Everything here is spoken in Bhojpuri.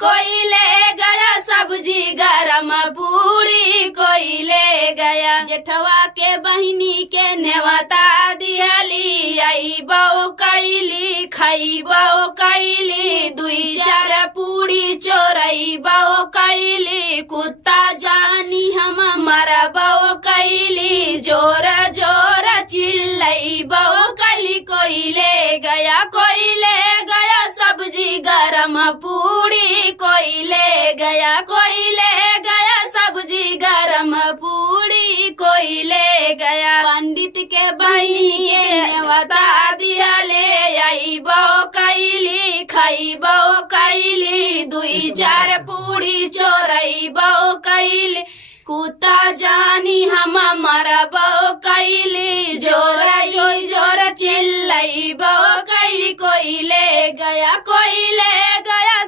कोई ले गया सब्जी गरम पूरी, कोई ले गया जेठवा के बहिनी के नेवता दिहली, आई बो कैली खाई बो कैली, दुई चार पूरी चोरई बो कैली, कुत्ता जानी हम मरा बो कैली, जोर जोर चिल्लई बो कैली, कोई ले गया सब्जी गरम पूरी, कोई ले गया सब्जी गरम पूरी, कोई ले गया पंडित के बहिनी के नेवता दिहले, आई बो कैली खाई बो कैली, दुई चार पूरी चोरई बो कैली, कुत्ता जानी हम मरा बो कैली, जोर